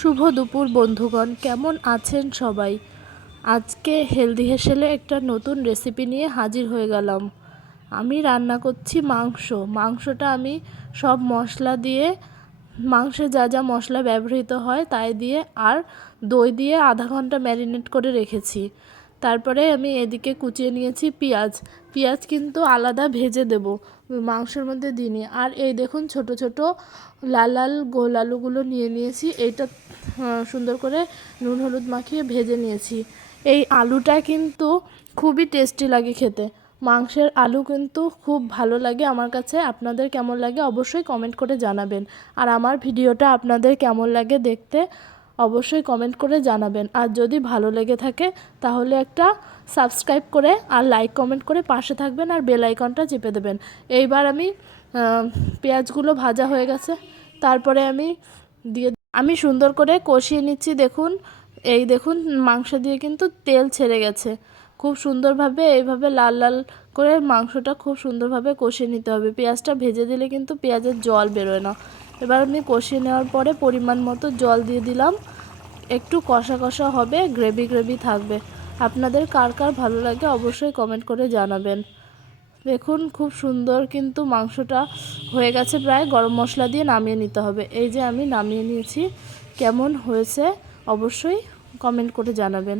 শুভ দুপুর বন্ধুগণ, কেমন আছেন সবাই? আজকে হেলদি হেসেলে একটা নতুন রেসিপি নিয়ে হাজির হয়ে গেলাম। আমি রান্না করছি মাংসটা আমি সব মশলা দিয়ে, মাংসে যা যা মশলা ব্যবহৃত হয় তাই দিয়ে আর দই দিয়ে আধা ঘন্টা ম্যারিনেট করে রেখেছি। তারপরে আমি এদিকে কুচিয়ে নিয়েছি পেঁয়াজ কিন্তু আলাদা ভেজে দেব, মাংসের মধ্যে দিইনি। আর এই দেখুন ছোট ছোট লাল লাল গোল আলুগুলো নিয়ে নিয়েছি, এইটা সুন্দর করে নুন হলুদ মাখিয়ে ভেজে নিয়েছি। এই আলুটা কিন্তু খুবই টেস্টি লাগে খেতে, মাংসের আলু কিন্তু খুব ভালো লাগে আমার কাছে। আপনাদের কেমন লাগে অবশ্যই কমেন্ট করে জানাবেন। আর আমার ভিডিওটা আপনাদের কেমন লাগে দেখতে অবশ্যই কমেন্ট করে জানাবেন। আর যদি ভালো লেগে থাকে তাহলে একটা সাবস্ক্রাইব করে আর লাইক কমেন্ট করে পাশে থাকবেন আর বেল আইকনটা চেপে দেবেন। এইবার আমি পেঁয়াজগুলো ভাজা হয়ে গেছে, তারপরে আমি সুন্দর করে কষিয়ে নিচ্ছি। দেখুন, এই দেখুন মাংস দিয়ে কিন্তু তেল ছেড়ে গেছে খুব সুন্দরভাবে। এইভাবে লাল লাল করে মাংসটা খুব সুন্দরভাবে কষিয়ে নিতে হবে। পেঁয়াজটা ভেজে দিলে কিন্তু পেঁয়াজের জল বেরোয় না। এবার আমি কষিয়ে নেওয়ার পরে পরিমাণ মতো জল দিয়ে দিলাম। একটু কষা কষা হবে, গ্রেভি গ্রেভি থাকবে। আপনাদের কার কার ভালো লাগে অবশ্যই কমেন্ট করে জানাবেন। দেখুন খুব সুন্দর কিন্তু মাংসটা হয়ে গেছে প্রায়। গরম মশলা দিয়ে নামিয়ে নিতে হবে। এই যে আমি নামিয়ে নিয়েছি, কেমন হয়েছে অবশ্যই কমেন্ট করে জানাবেন।